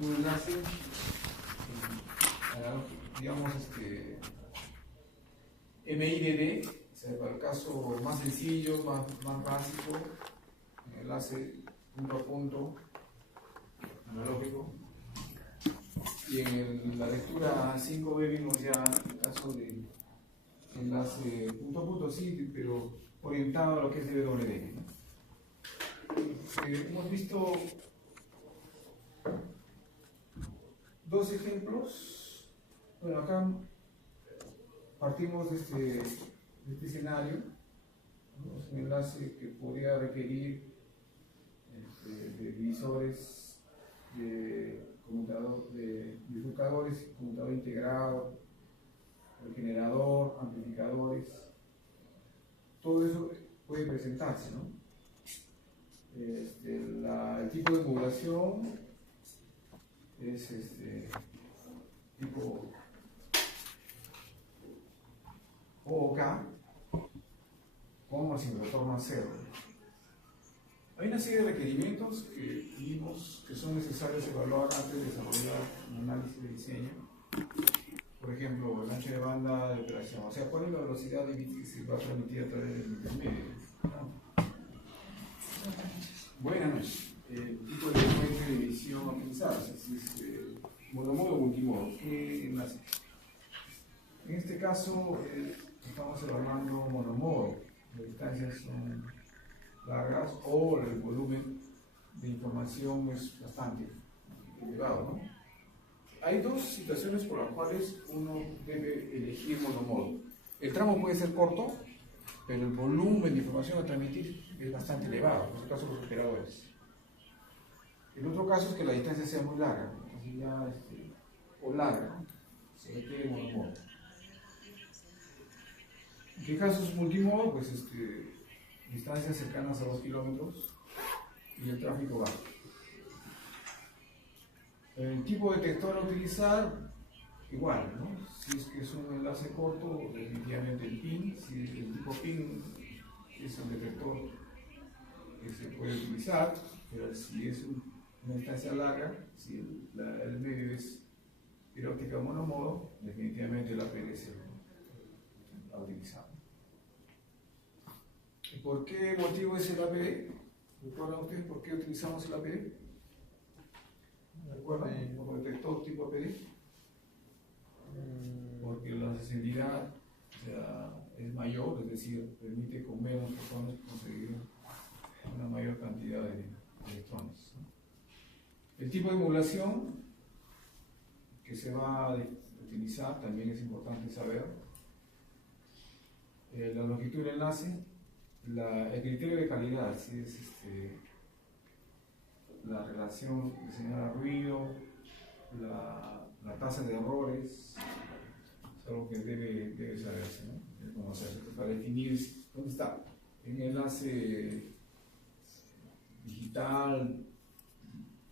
un enlace, digamos, MIDD, o sea, para el caso más sencillo, más básico, un enlace punto a punto, analógico. Y en la lectura 5b vimos ya el caso de enlace punto a punto, sí, pero orientado a lo que es DWDM, ¿no? Hemos visto dos ejemplos. Bueno, acá partimos de este escenario, ¿no? Es un enlace que podría requerir de divisores, de conmutador, de bifurcadores, conmutador integrado, el generador, amplificadores. Todo eso puede presentarse, ¿no? El tipo de modulación es tipo OOK, con o sin retorno a cero. Hay una serie de requerimientos que vimos que son necesarios evaluar antes de desarrollar un análisis de diseño. Por ejemplo, el ancho de banda de operación, o sea, cuál es la velocidad de bits que se va a transmitir a través del intermedio. Buenas noches. El tipo de fuente de emisión a utilizar, si es monomodo o multimodo, ¿qué enlace? En este caso, estamos evaluando monomodo, las distancias son largas o el volumen de información es bastante elevado, ¿no? Hay dos situaciones por las cuales uno debe elegir monomodo. El tramo puede ser corto, pero el volumen de información a transmitir es bastante elevado, en este caso los operadores. El otro caso es que la distancia sea muy larga, entonces ya, o larga, se requiere monomodo. ¿En qué caso es multimodo? Pues distancias cercanas a 2 kilómetros y el tráfico bajo. El tipo de detector a utilizar, igual, ¿no? Si es que es un enlace corto, definitivamente el PIN. Si el tipo PIN es un detector que se puede utilizar, pero si es una distancia larga, si el medio es fibra óptica monomodo, definitivamente el APD a utilizar. ¿Y por qué motivo es el APD? ¿Recuerdan ustedes por qué utilizamos el APD? ¿Recuerdan? Como detector tipo APD. Porque la sensibilidad, o sea, es mayor, es decir, permite con menos fotones conseguir una mayor cantidad de electrones, ¿no? El tipo de modulación que se va a utilizar también es importante saber. La longitud del enlace, el criterio de calidad, si es la relación de señal a ruido, la tasa de errores, es algo que debe saberse, ¿no? Conocerse para definir dónde está. Un enlace digital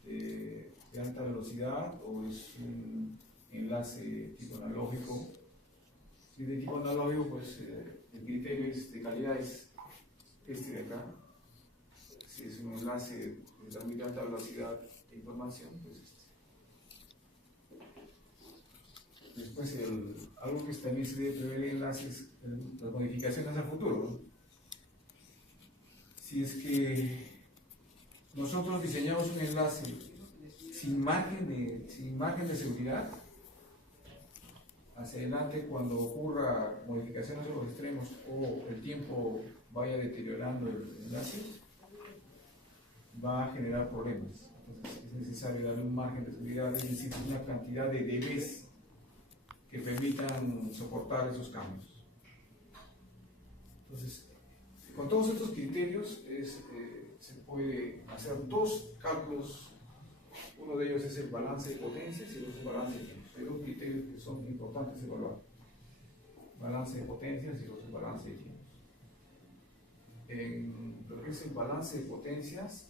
de alta velocidad o es un enlace tipo analógico. Si es de tipo analógico, pues el criterio de calidad es este de acá. Si es un enlace de transmitir alta velocidad de información, pues después algo que también se debe prever en enlaces, las modificaciones al futuro, ¿no? Si es que nosotros diseñamos un enlace sin margen de seguridad, hacia adelante cuando ocurra modificaciones a los extremos o el tiempo vaya deteriorando el enlace, va a generar problemas. Entonces es necesario darle un margen de seguridad, es decir, una cantidad de dBs que permitan soportar esos cambios. Entonces, con todos estos criterios se puede hacer dos cálculos. Uno de ellos es el balance de potencias y el otro es el balance de tiempos. Hay dos criterios que son importantes evaluar: balance de potencias y el otro es balance de tiempos. En lo que es el balance de potencias,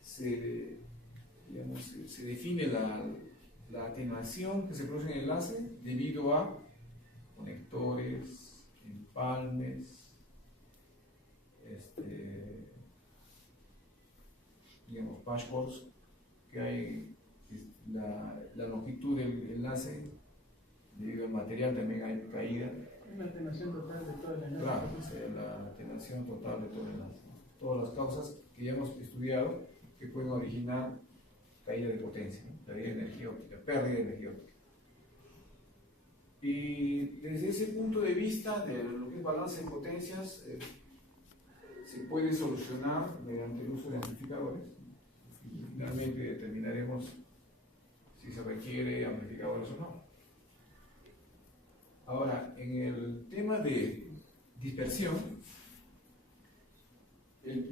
se define la atenuación que se produce en el enlace debido a conectores, empalmes, digamos, patchworks que hay la longitud del enlace, debido al material también hay caída. Una atenuación total de todo el enlace. Claro, la atenuación total de todo el enlace, ¿no? Todas las causas que ya hemos estudiado que pueden originar caída de potencia, ¿no? Caída de energía óptica, pérdida de energía óptica. Y desde ese punto de vista de lo que es balance de potencias, se puede solucionar mediante el uso de amplificadores. Y finalmente determinaremos si se requiere amplificadores o no. Ahora, en el tema de dispersión,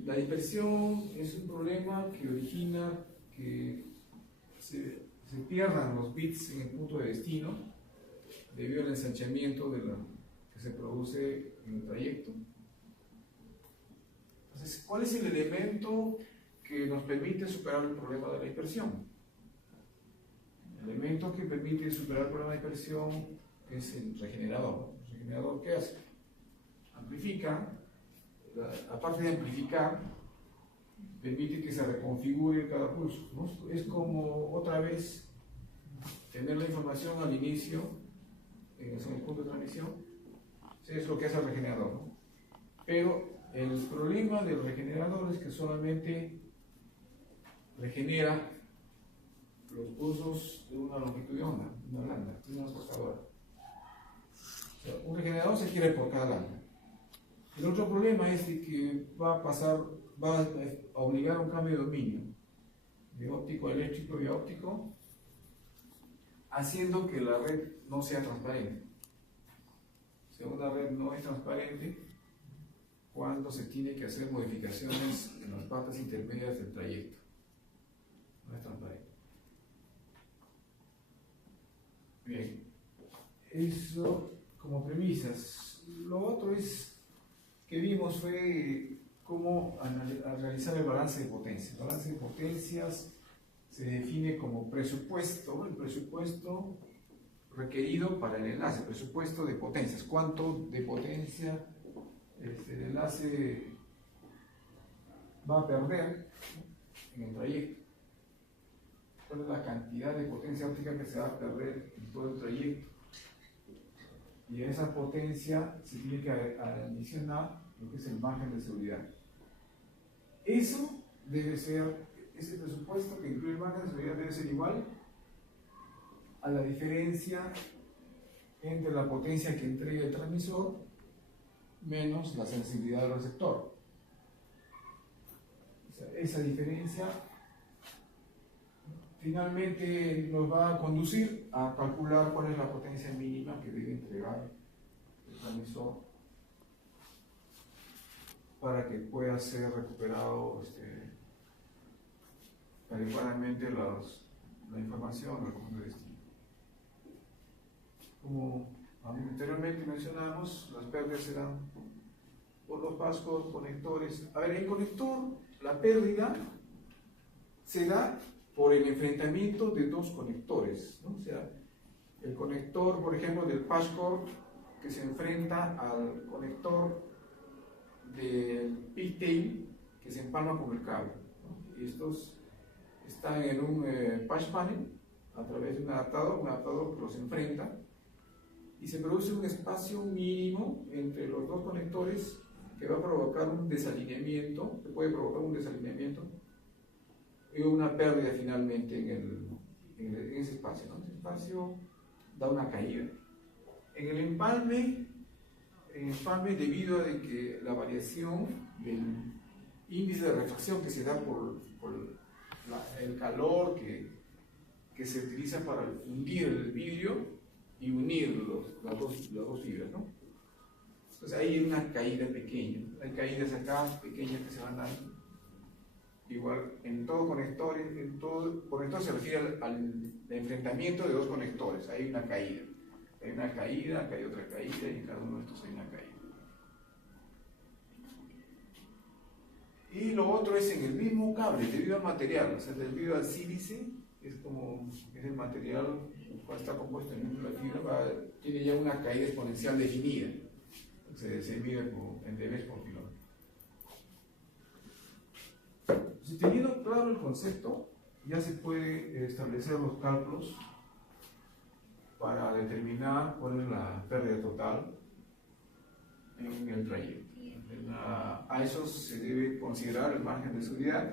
la dispersión es un problema que origina que se pierdan los bits en el punto de destino debido al ensanchamiento que se produce en el trayecto. Entonces, ¿cuál es el elemento que nos permite superar el problema de la dispersión? El elemento que permite superar el problema de dispersión es el regenerador. ¿El regenerador qué hace? Amplifica, aparte de amplificar, permite que se reconfigure cada pulso, ¿no? Es como otra vez tener la información al inicio, en el punto de transmisión. Es lo que hace el regenerador, ¿no? Pero el problema del regenerador es que solamente regenera los pulsos de una longitud de onda, una lambda, una portadora. O sea, un regenerador se quiere por cada lambda. El otro problema es de que va a obligar a un cambio de dominio de óptico a eléctrico y a óptico, haciendo que la red no sea transparente. O sea, una red no es transparente cuando se tiene que hacer modificaciones en las partes intermedias del trayecto. No es transparente. Bien, eso como premisas. Lo otro que vimos fue cómo al realizar el balance de potencias. El balance de potencias se define como presupuesto, el presupuesto requerido para el enlace, presupuesto de potencias. ¿Cuánto de potencia el enlace va a perder en el trayecto? ¿Cuál es la cantidad de potencia óptica que se va a perder en todo el trayecto? Y a esa potencia se tiene que adicionar lo que es el margen de seguridad. Eso debe ser, ese presupuesto que incluye el margen de seguridad debe ser igual a la diferencia entre la potencia que entrega el transmisor menos la sensibilidad del receptor. O sea, esa diferencia finalmente nos va a conducir a calcular cuál es la potencia mínima que debe entregar el transmisor para que pueda ser recuperado adecuadamente la información del punto de destino. Como anteriormente mencionamos, las pérdidas se dan por los pascos, conectores. A ver, en conector, la pérdida se da por el enfrentamiento de dos conectores, ¿no? O sea, el conector, por ejemplo, del passport que se enfrenta al conector del pigtail que se empalma con el cable, ¿no? Y estos están en un patch panel a través de un adaptador que los enfrenta y se produce un espacio mínimo entre los dos conectores que va a provocar un desalineamiento, que puede provocar un desalineamiento y una pérdida finalmente en ese espacio, ¿no? Ese espacio da una caída. En el empalme debido a que la variación del índice de refracción que se da por el calor que se utiliza para fundir el vidrio y unir las dos fibras, ¿no? Entonces ahí hay una caída pequeña, hay caídas acá pequeñas que se van dando. Igual en todo conector se refiere al enfrentamiento de dos conectores, hay una caída. Hay una caída, acá hay otra caída y en cada uno de estos hay una caída. Y lo otro es en el mismo cable, debido al material, o sea, debido al sílice, es el material el cual está compuesto en una fibra, tiene ya una caída exponencial definida. Se mide en dB por kilómetro. Si teniendo claro el concepto, ya se puede establecer los cálculos para determinar cuál es la pérdida total en el trayecto. A eso se debe considerar el margen de seguridad.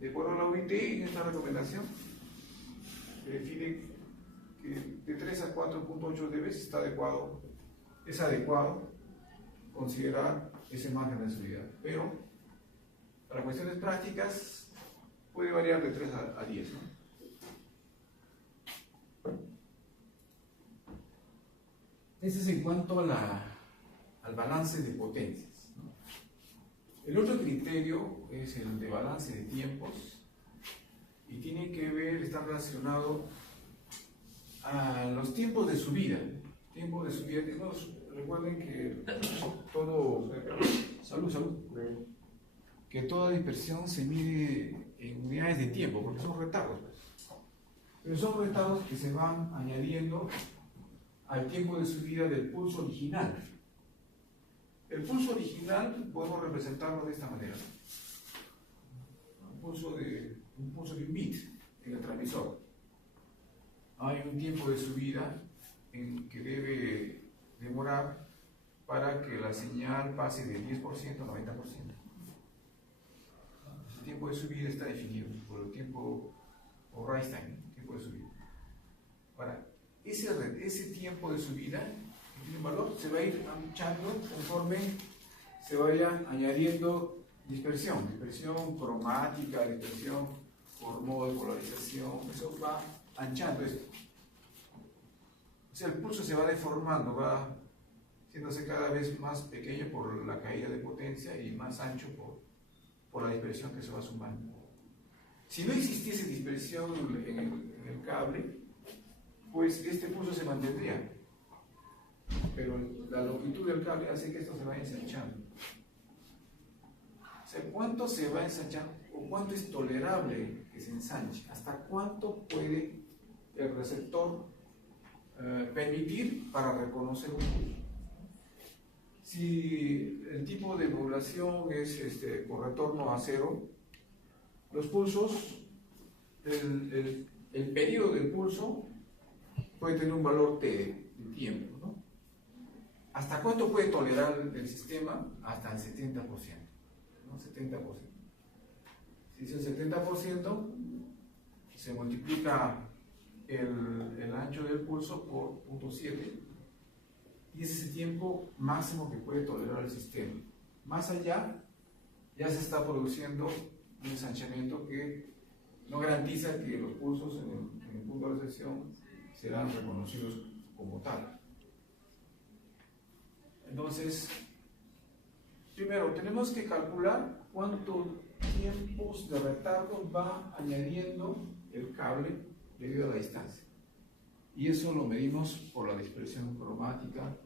De acuerdo a la OIT, en esta recomendación, se define que de 3 a 4.8 dB es adecuado considerar ese margen de seguridad. Pero, para cuestiones prácticas, puede variar de 3 a 10, ¿no? Ese es en cuanto al balance de potencias, ¿no? El otro criterio es el de balance de tiempos y tiene que ver, está relacionado a los tiempos de subida. Tiempos de subida, recuerden que que toda dispersión se mide en unidades de tiempo, porque son retardos. Pero son retardos que se van añadiendo al tiempo de subida del pulso original. El pulso original podemos representarlo de esta manera. Un pulso de un bit en el transmisor. Hay un tiempo de subida en que debe demorar para que la señal pase del 10% a 90%. El tiempo de subida está definido por el tiempo o rise time, tiempo de subida. Ahora, ese tiempo de subida tiene un valor, se va a ir anchando conforme se vaya añadiendo dispersión cromática, dispersión por modo de polarización, eso va anchando esto. O sea, el pulso se va deformando, va haciéndose cada vez más pequeño por la caída de potencia y más ancho por la dispersión que se va sumando. Si no existiese dispersión en el cable, pues este pulso se mantendría, pero la longitud del cable hace que esto se vaya ensanchando. O sea, ¿cuánto se va a ensanchar o cuánto es tolerable que se ensanche? ¿Hasta cuánto puede el receptor permitir para reconocer un pulso? Si el tipo de modulación es con retorno a cero, los pulsos, el periodo del pulso puede tener un valor T de tiempo, ¿no? ¿Hasta cuánto puede tolerar el sistema? Hasta el 70%, ¿no? 70%. Si es el 70%, se multiplica el ancho del pulso por 0.7 y ese es el tiempo máximo que puede tolerar el sistema. Más allá, ya se está produciendo un ensanchamiento que no garantiza que los pulsos en el punto de recepción serán reconocidos como tal. Entonces, primero tenemos que calcular cuántos tiempos de retardo va añadiendo el cable debido a la distancia. Y eso lo medimos por la dispersión cromática,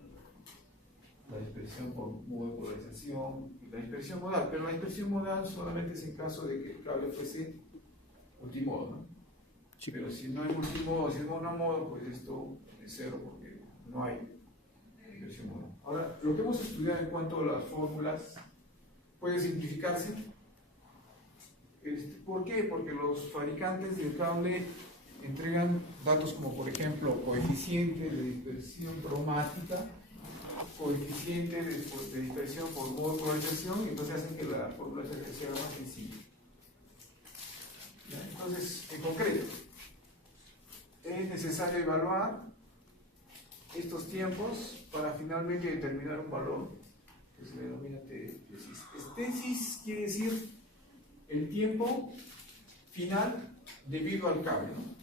la dispersión por modo de polarización y la dispersión modal. Pero la dispersión modal solamente es en caso de que el cable fuese multimodo, ¿no? Sí. Pero si no hay multimodo, si es monomodo, pues esto es cero porque no hay dispersión modal. Ahora, lo que hemos estudiado en cuanto a las fórmulas puede simplificarse. ¿Por qué? Porque los fabricantes del cable entregan datos como, por ejemplo, coeficiente de dispersión cromática, coeficiente de dispersión por modo de polarización, y entonces hacen que la fórmula sea más sencilla. ¿Ya? Entonces, en concreto, es necesario evaluar estos tiempos para finalmente determinar un valor que se denomina tesis. Tesis quiere decir el tiempo final debido al cable, ¿no?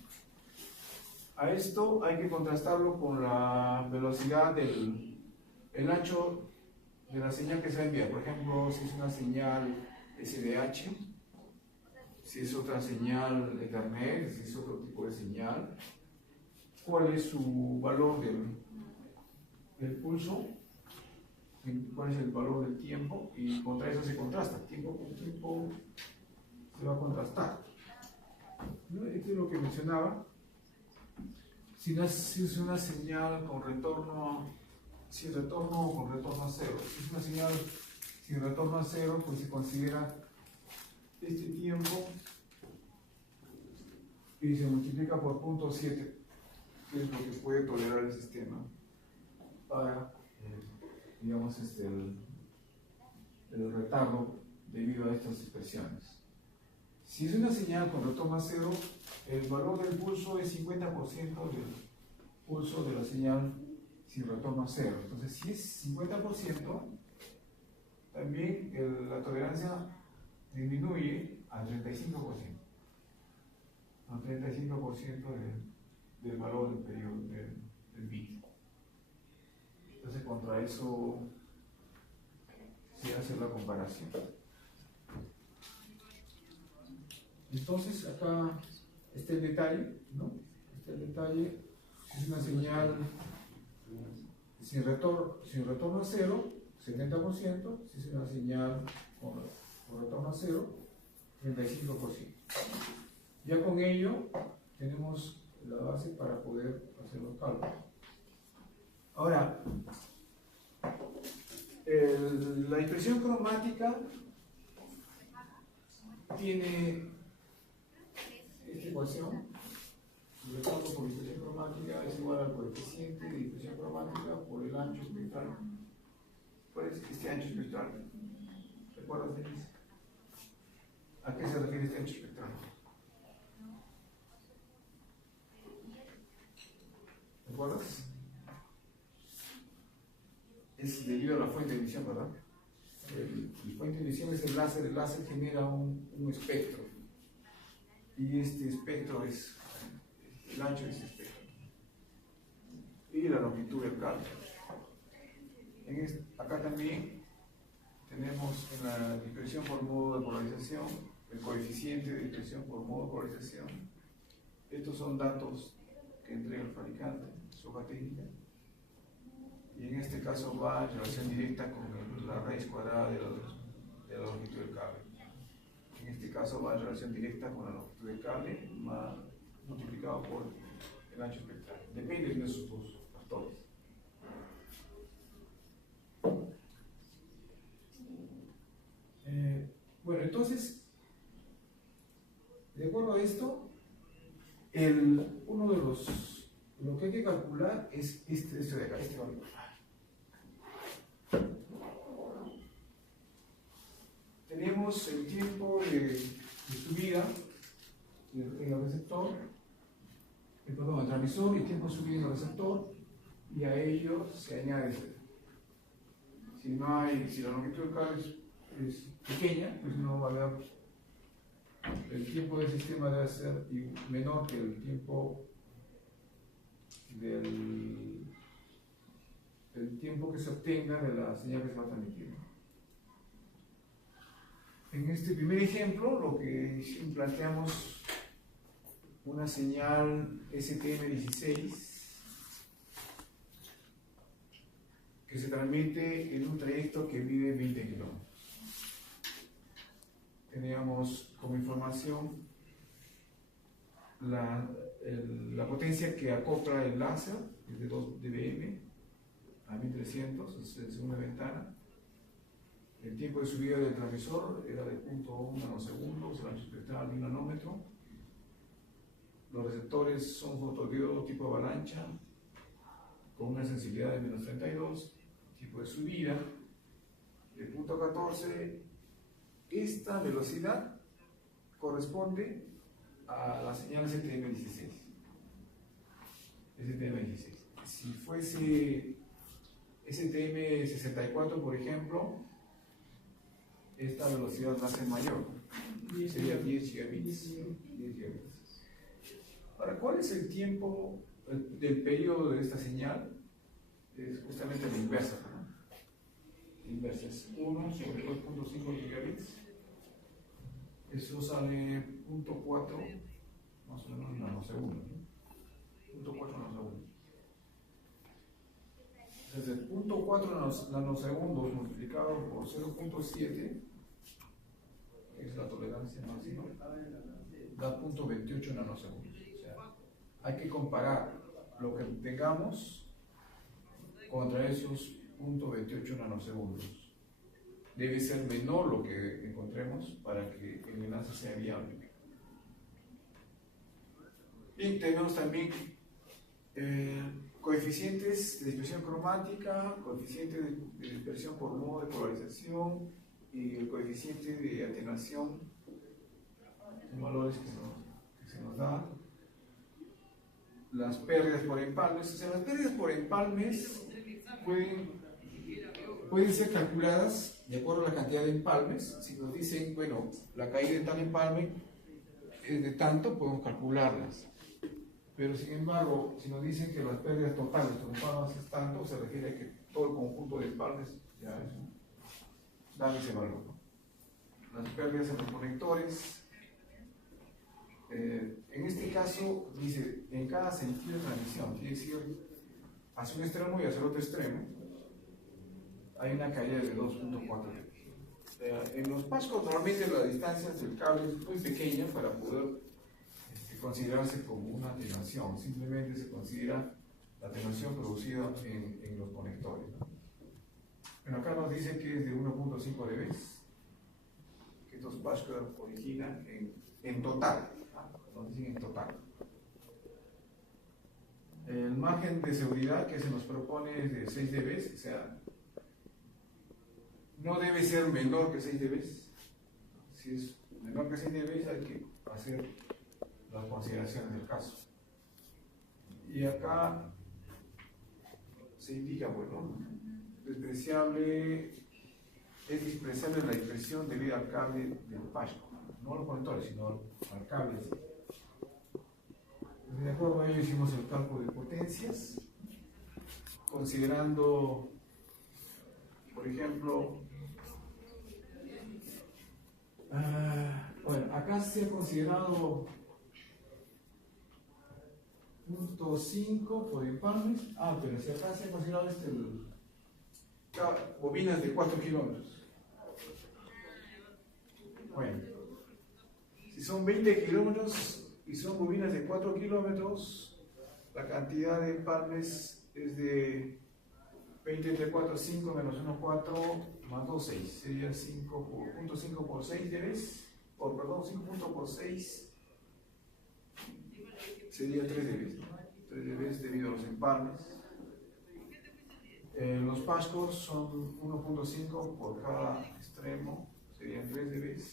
A esto hay que contrastarlo con la velocidad el ancho de la señal que se va a enviar. Por ejemplo, si es una señal SDH, si es otra señal Ethernet, si es otro tipo de señal, cuál es su valor del pulso, cuál es el valor del tiempo, y contra eso se contrasta. Tiempo con tiempo se va a contrastar, ¿no? Esto es lo que mencionaba. Si es una señal con retorno, sin retorno o con retorno a cero. Si es una señal sin retorno a cero, pues se considera este tiempo y se multiplica por 0.7, que es lo que puede tolerar el sistema para, digamos, el retardo debido a estas expresiones. Si es una señal con retoma cero, el valor del pulso es 50% del pulso de la señal sin retorno cero. Entonces, si es 50%, también la tolerancia disminuye al 35%. Al 35% del valor del periodo del bit. Entonces, contra eso se hace la comparación. Entonces, acá está el detalle, ¿no? Está el detalle, es una señal sin retorno a cero, 70%, si es una señal con retorno a cero, 35%. Ya con ello tenemos la base para poder hacer los cálculos. Ahora, la expresión cromática tiene esta ecuación. El retardo por dispersión cromática es igual al coeficiente de dispersión cromática por el ancho espectral. ¿Cuál es este ancho espectral? ¿Recuerdas, Denise? ¿A qué se refiere este ancho espectral? ¿Recuerdas? Es debido a la fuente de emisión, ¿verdad? La fuente de emisión es el láser genera un espectro. Y este espectro es el ancho de ese espectro. Y la longitud del cable. Acá también tenemos en la dispersión por modo de polarización, el coeficiente de dispersión por modo de polarización. Estos son datos que entrega el fabricante, su hoja técnica. Y en este caso va en relación directa con la raíz cuadrada de la longitud del cable. En este caso va en relación directa con la longitud del cable multiplicado por el ancho espectral. Depende de esos dos factores. Bueno, entonces, de acuerdo a esto, lo que hay que calcular es este de acá, este valor. Tenemos el tiempo de subida en el receptor, el transmisor y el tiempo de subida en el receptor, y a ello se añade si la longitud del cable es pequeña, pues no va a haber, el tiempo del sistema debe ser menor que el tiempo del tiempo que se obtenga de la señal que se va a transmitir. En este primer ejemplo, lo que planteamos una señal STM16 que se transmite en un trayecto que mide 20 kilómetros. Teníamos como información la potencia que acopla el láser, es de 2 dBm a 1300, es en segunda ventana. El tiempo de subida del transmisor era de 0.1 nanosegundos, el ancho espectral de 1 nanómetro. Los receptores son fotodiodos tipo avalancha, con una sensibilidad de menos 32, tipo de subida de 0.14. Esta velocidad corresponde a la señal STM16. Si fuese STM64, por ejemplo, esta velocidad va a ser mayor, sería 10 gigabits. Ahora, ¿cuál es el tiempo del periodo de esta señal? Es justamente la inversa, ¿no? La inversa es 1 sobre 2.5 gigabits. Eso sale 0.4 más o menos nanosegundos, ¿no? 0.4 nanosegundos. Entonces, 0.4 nanosegundos multiplicado por 0.7, que es la tolerancia máxima, da 0.28 nanosegundos. O sea, hay que comparar lo que tengamos contra esos 0.28 nanosegundos. Debe ser menor lo que encontremos para que el enlace sea viable. Bien, tenemos también coeficientes de dispersión cromática, coeficiente de dispersión por modo de polarización y el coeficiente de atenuación, son valores que se nos dan. Las pérdidas por empalmes, o sea, las pérdidas por empalmes pueden ser calculadas de acuerdo a la cantidad de empalmes. Si nos dicen, bueno, la caída de tal empalme es de tanto, podemos calcularlas. Pero sin embargo, si nos dicen que las pérdidas totales por empalmes es tanto, se refiere a que todo el conjunto de empalmes ya da ese valor, ¿no? Las pérdidas en los conectores. En este caso, dice, en cada sentido de transmisión, quiere decir, hacia un extremo y hacia el otro extremo, hay una caída de 2.4. En los PASCO, normalmente las distancias del cable es muy pequeña para poder considerarse como una atenuación, simplemente se considera la atenuación producida en los conectores, ¿no? Bueno, acá nos dice que es de 1.5 dB, que estos PASCO originan en total. Nos dicen en total. El margen de seguridad que se nos propone es de 6 dB, o sea, no debe ser menor que 6 dB. Si es menor que 6 dB, hay que hacer las consideraciones del caso. Y acá se indica, bueno, es despreciable la dispersión debido al cable del PASCO, no a los conectores, sino al cable. De acuerdo a ello hicimos el cálculo de potencias, considerando, por ejemplo, bueno, acá se ha considerado 0.5 por empalmes, pero si acá se ha considerado bobinas de 4 kilómetros. Bueno, si son 20 kilómetros y son bobinas de 4 kilómetros, la cantidad de empalmes es de 20 entre 4, 5 menos 1, 4 más 2, 6. Sería 5.5 por 6 dB, perdón, 5 por 6 sería 3 dB, ¿no? 3 dB debido a los empalmes. Los PASCOs son 1.5 por cada extremo, serían 3 dB.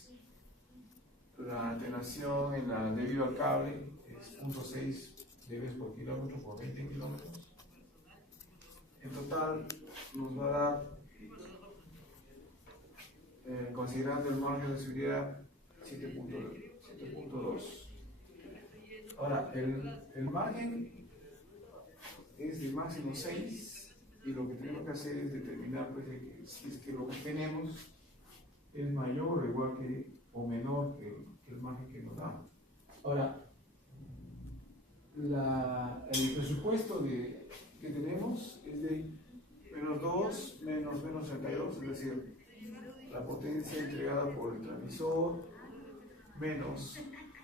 La atenuación debido al cable es 0.6 dB por kilómetro por 20 kilómetros. En total nos va a dar, considerando el margen de seguridad, 7.2. Ahora, el margen es de máximo 6 y lo que tenemos que hacer es determinar pues, si es que lo que tenemos es mayor o igual que o menor que el margen que nos da. Ahora, el presupuesto que tenemos es de menos 2 menos 32, es decir, la potencia entregada por el transmisor menos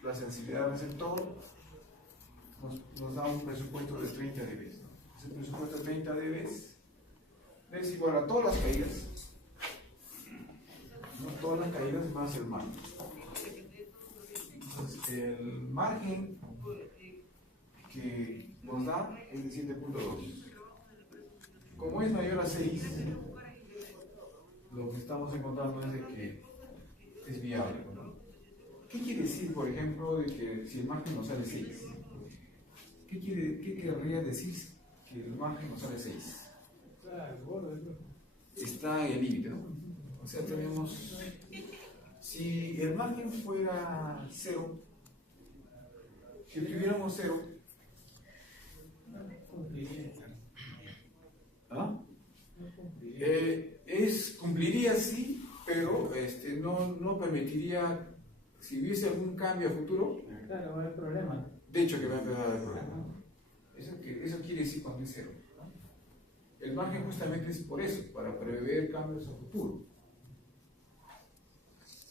la sensibilidad del receptor nos da un presupuesto de 30 dB, ¿no? Ese presupuesto de 30 dB es igual a todas las caídas, ¿no? Todas las caídas más el margen. Entonces, el margen que nos da es de 7.2. Como es mayor a 6, lo que estamos encontrando es de que es viable, ¿no? ¿Qué quiere decir, por ejemplo, de que si el margen nos sale 6? ¿Qué querría decir que el margen nos sale 6? Está en el límite, ¿no? O sea, tenemos, si el margen fuera 0, si tuviéramos 0, cumpliría sí, pero no permitiría, si hubiese algún cambio a futuro, claro, va a haber problema. De hecho que va a empezar a haber problema. Eso quiere decir cuando es 0. El margen justamente es por eso, para prever cambios a futuro.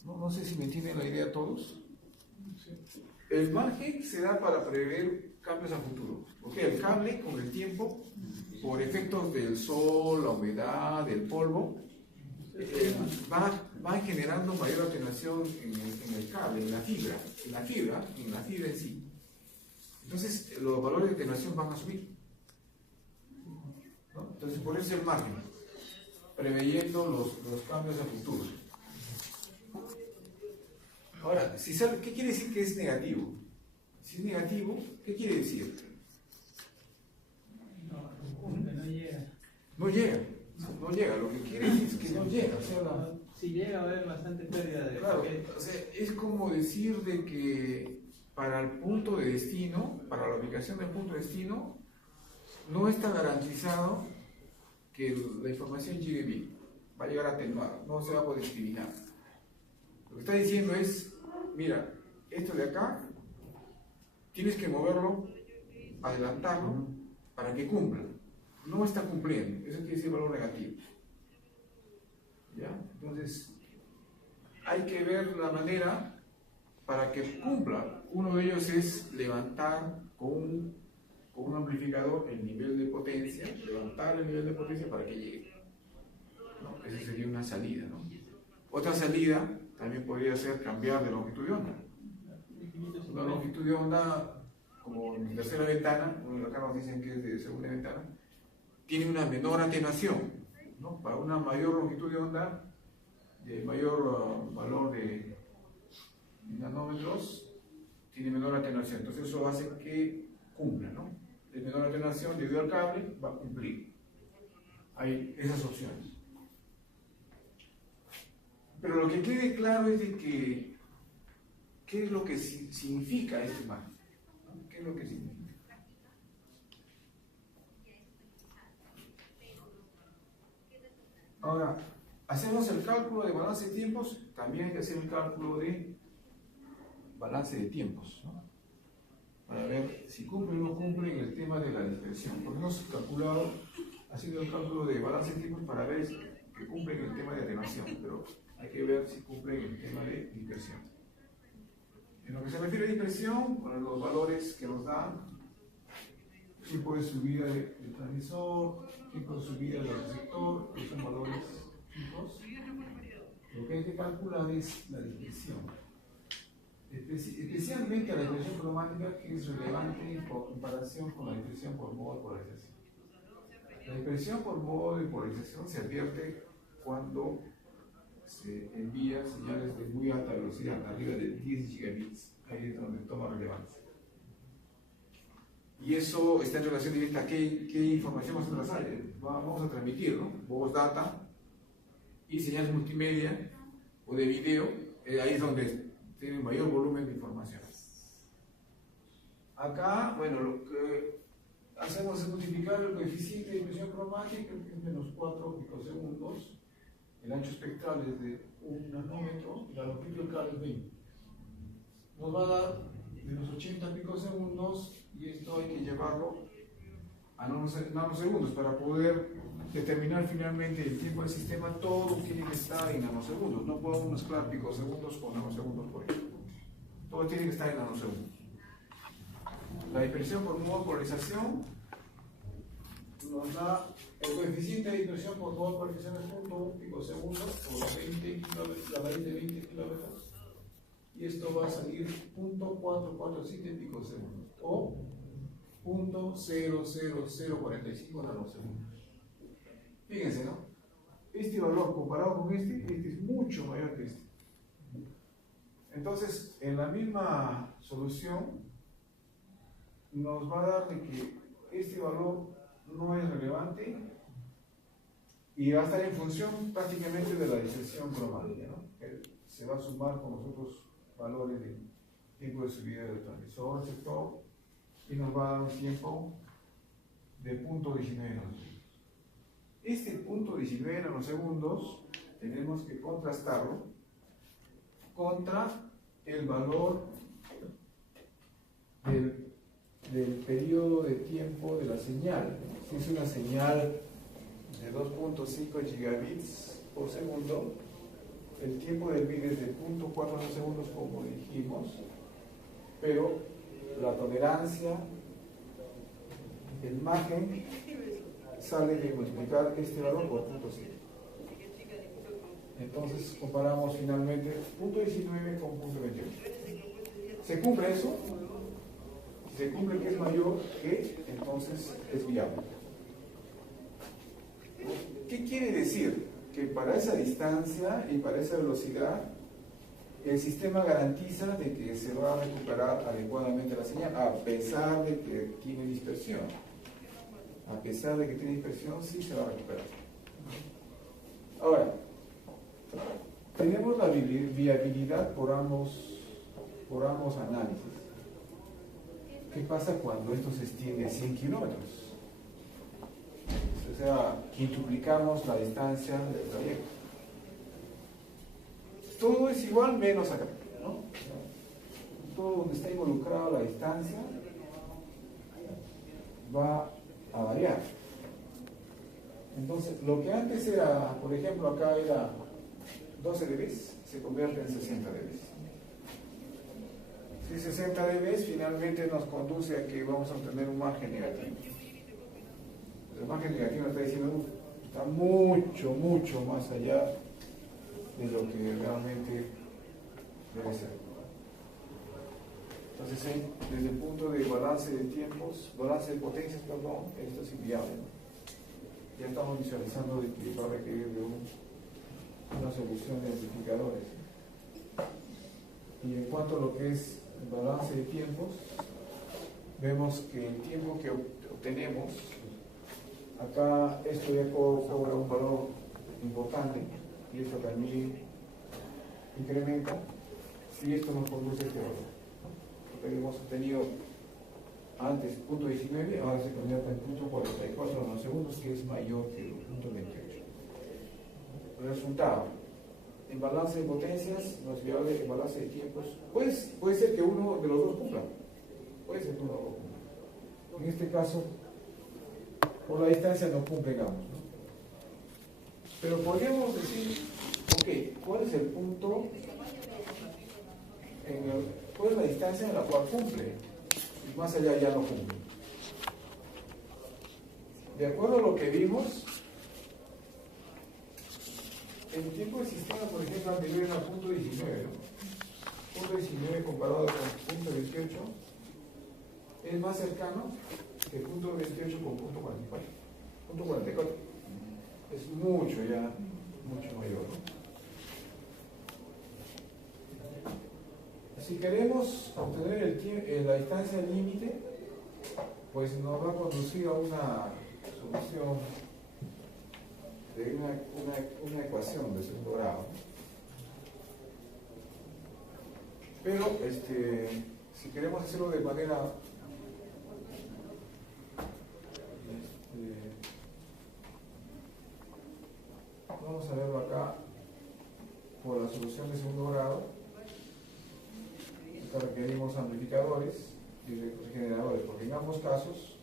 No sé si me entienden la idea todos. El margen se da para prever cambios a futuro. Porque el cable con el tiempo, por efectos del sol, la humedad, del polvo, va generando mayor atenuación en el cable, en la fibra en sí. Entonces los valores de atenuación van a subir, ¿no? Entonces por eso el margen, preveyendo los cambios a futuro. Ahora, ¿qué quiere decir que es negativo? Si es negativo, ¿qué quiere decir? No llega. No llega, no llega, lo que quiere decir es que no llega. O sea, si llega va a haber bastante pérdida de... Claro, o sea, es como decir de que para el punto de destino, para la ubicación del punto de destino, no está garantizado que la información llegue bien, va a llegar atenuada, no se va a poder discriminar. Lo que está diciendo es, mira, esto de acá, tienes que moverlo, adelantarlo, para que cumpla. No está cumpliendo, eso quiere decir valor negativo. ¿Ya? Entonces, hay que ver la manera para que cumpla. Uno de ellos es levantar con un amplificador el nivel de potencia, levantar el nivel de potencia para que llegue, ¿no? Esa sería una salida, ¿no? Otra salida también podría ser cambiar de longitud de onda. Una longitud de onda, como en tercera ventana, acá nos dicen que es de segunda ventana, tiene una menor atenuación, ¿no? Para una mayor longitud de onda, de mayor valor de nanómetros, tiene menor atenuación. Entonces eso hace que cumpla, ¿no? De menor atenuación debido al cable va a cumplir. Hay esas opciones. Pero lo que quede claro es de que ¿qué es lo que significa este margen? ¿Qué es lo que significa? Ahora, hacemos el cálculo de balance de tiempos, también hay que hacer el cálculo de balance de tiempos, ¿no? Para ver si cumple o no cumple en el tema de la dispersión. Porque hemos calculado, haciendo el cálculo de balance de tiempos para ver que cumple en el tema de atenuación, pero hay que ver si cumple en el tema de dispersión. En lo que se refiere a dispersión, con los valores que nos dan, tiempo de subida del transmisor, tiempo de subida del receptor, que son valores fijos. Lo que hay que calcular es la dispersión. Especialmente la dispersión cromática, que es relevante en comparación con la dispersión por modo de polarización. La dispersión por modo de polarización se advierte cuando se envía señales de muy alta velocidad, arriba de 10 gigabits, ahí es donde toma relevancia. Y eso está en relación directa a qué información vamos a trazar. Vamos a transmitir, ¿no? Voz, data y señales multimedia o de video, ahí es donde tiene mayor volumen de información. Acá, bueno, lo que hacemos es multiplicar el coeficiente de dispersión cromática, que es menos 4 picosegundos. El ancho espectral es de 1 nanómetro y la longitud del cable es 20. Nos va a dar menos 80 picosegundos y esto hay que llevarlo a nanosegundos para poder determinar finalmente el tiempo del sistema. Todo tiene que estar en nanosegundos. No podemos mezclar picosegundos con nanosegundos, por ejemplo. Todo tiene que estar en nanosegundos. La dispersión por modo de polarización nos da el coeficiente de dispersión por modo de polarización es 0.1 picosegundos por la raíz de 20 kilómetros, y esto va a salir 0.447 picosegundos o 0.00045 nanosegundos. Fíjense, ¿no? Este valor comparado con este es mucho mayor que este. Entonces, en la misma solución nos va a dar de que este valor no es relevante y va a estar en función prácticamente de la dispersión cromática, ¿no? Se va a sumar con los otros valores de tiempo de subida del transmisor, receptor, y nos va a dar un tiempo de 0.19 nanosegundos. Este 0.19 nanosegundos tenemos que contrastarlo contra el valor del periodo de tiempo de la señal. Si es una señal de 2.5 gigabits por segundo, el tiempo del bit es de 0.4 nanosegundos, como dijimos, pero la tolerancia, el margen, sale de multiplicar este valor por 0.5. Entonces comparamos finalmente 0.19 con 0.28. ¿Se cumple eso? se cumple que es mayor que, entonces es viable. ¿Qué quiere decir? Que para esa distancia y para esa velocidad el sistema garantiza de que se va a recuperar adecuadamente la señal, a pesar de que tiene dispersión. A pesar de que tiene dispersión, sí se va a recuperar. Ahora, tenemos la viabilidad por ambos análisis. ¿Qué pasa cuando esto se extiende a 100 kilómetros? O sea, quintuplicamos la distancia del trayecto. Todo es igual menos acá, ¿no? Todo donde está involucrada la distancia va a variar. Entonces, lo que antes era, por ejemplo, acá era 12 dB, se convierte en 60 dB. Si 60 dB finalmente nos conduce a que vamos a obtener un margen negativo. El margen negativo está diciendo, está mucho, mucho más allá de lo que realmente debe ser. Entonces, desde el punto de balance de tiempos, balance de potencias, perdón, esto es inviable, ¿no? Ya estamos visualizando de que va a requerir de una solución de amplificadores. Y en cuanto a lo que es el balance de tiempos, vemos que el tiempo que obtenemos, acá esto ya cobra un valor importante, y esto también incrementa, y esto nos conduce a este valor. Lo que hemos obtenido antes, punto 19, ahora se convierte en punto 44 nanosegundos, que es mayor que el punto 28. Resultado: en balance de potencias, no es viable. En balance de tiempos, pues, puede ser que uno de los dos cumpla. Puede ser que uno de los dos cumpla. En este caso, por la distancia no cumple, digamos, ¿no? Pero podríamos decir, ok, ¿cuál es el punto, cuál es la distancia en la cual cumple? Y más allá ya no cumple. De acuerdo a lo que vimos, el tiempo del sistema, por ejemplo, anterior era punto 19, ¿no? Punto 19 comparado con punto 28 es más cercano que punto 28 con punto 44. Punto 44 es mucho ya, mucho mayor, ¿no? Si queremos obtener la distancia límite, pues nos va a conducir a una solución de una ecuación de segundo grado. Pero si queremos hacerlo de manera vamos a verlo acá por la solución de segundo grado. Acá requerimos amplificadores y regeneradores, porque en ambos casos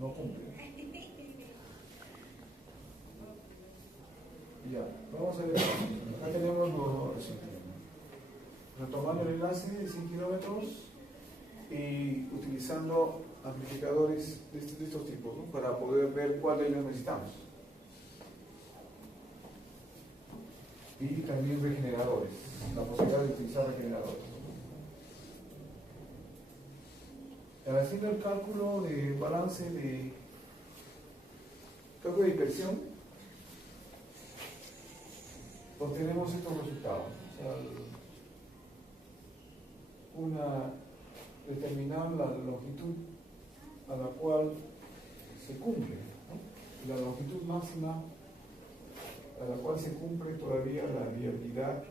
no cumplen. Ya, vamos a ver. Acá tenemos retomando el enlace de 100 kilómetros y utilizando amplificadores de estos tipos, ¿no? Para poder ver cuál de ellos necesitamos. Y también regeneradores, la posibilidad de utilizar regeneradores. Haciendo el cálculo de balance de cálculo de dispersión, obtenemos estos resultados. O sea, determinar la longitud a la cual se cumple, ¿no? La longitud máxima a la cual se cumple todavía la viabilidad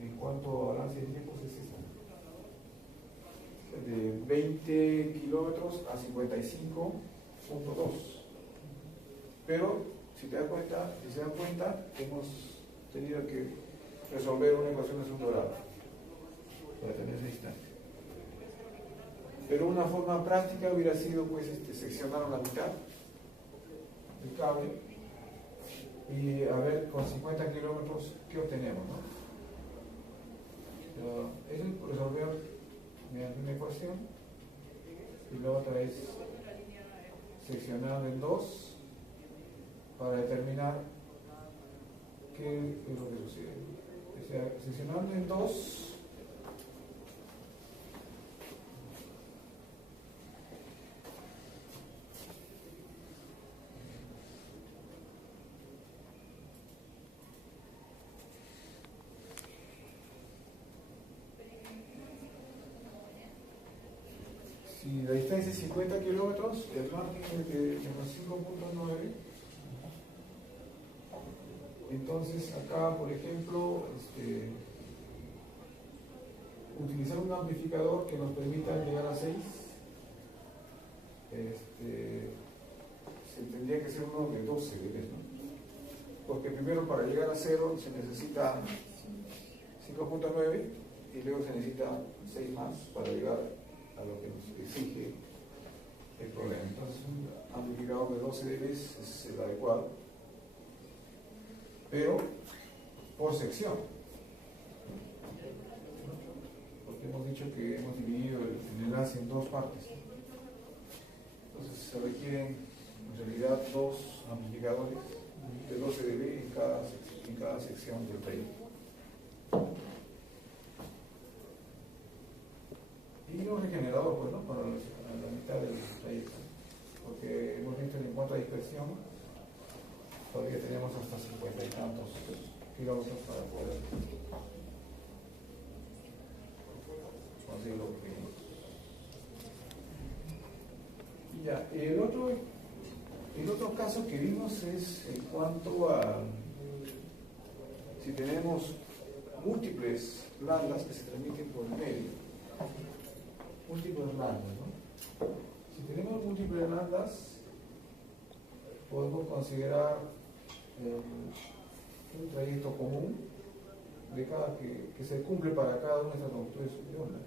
en cuanto a balance de tiempos es esa. De 20 kilómetros a 55.2. Pero si se dan cuenta, hemos tenido que resolver una ecuación de segundo grado para tener esa distancia. Pero una forma práctica hubiera sido pues seccionar a la mitad el cable y a ver con 50 kilómetros qué obtenemos, ¿no? Eso es resolver mediante una ecuación, y la otra es seccionar en dos para determinar qué es lo que sucede. O sea, seccionando en dos Si la distancia es 50 kilómetros, el margen es de menos 5.9. Entonces acá, por ejemplo, utilizar un amplificador que nos permita llegar a 6. Se tendría que ser uno de 12 dB, ¿no? Porque primero para llegar a 0 se necesita 5.9 y luego se necesita 6 más para llegar a lo que nos exige el problema. Entonces un amplificador de 12 dB es el adecuado, pero por sección, porque hemos dicho que hemos dividido el enlace en dos partes. Entonces se requieren en realidad dos amplificadores de 12 dB en cada sección del trayecto. Y un regenerador, pues, ¿no? Para la mitad del trayecto, porque hemos visto que en cuanto a dispersión todavía tenemos hasta 50 y tantos kilómetros para poder conseguir lo que queremos. Y ya, el otro caso que vimos es en cuanto a si tenemos múltiples lambdas que se transmiten por el medio. Múltiples lambdas, ¿no? Si tenemos múltiples lambdas, podemos considerar un trayecto común de cada que se cumple para cada una de estas longitudes de onda.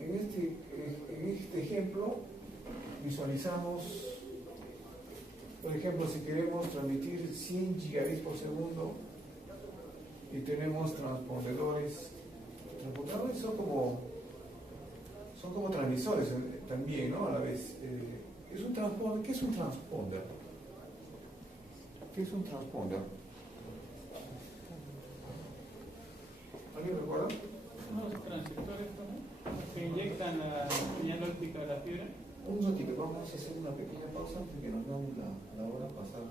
En este ejemplo visualizamos, por ejemplo, si queremos transmitir 100 gigabits por segundo y tenemos transpondedores son como transmisores también, ¿no? A la vez. ¿Qué es un transponder? ¿Qué es un transponder? ¿Qué es un transponder? ¿Alguien recuerda? Unos transistores, ¿no? Que inyectan la señal óptica de la fibra. Un ratito, vamos a hacer una pequeña pausa porque nos dan la hora pasada.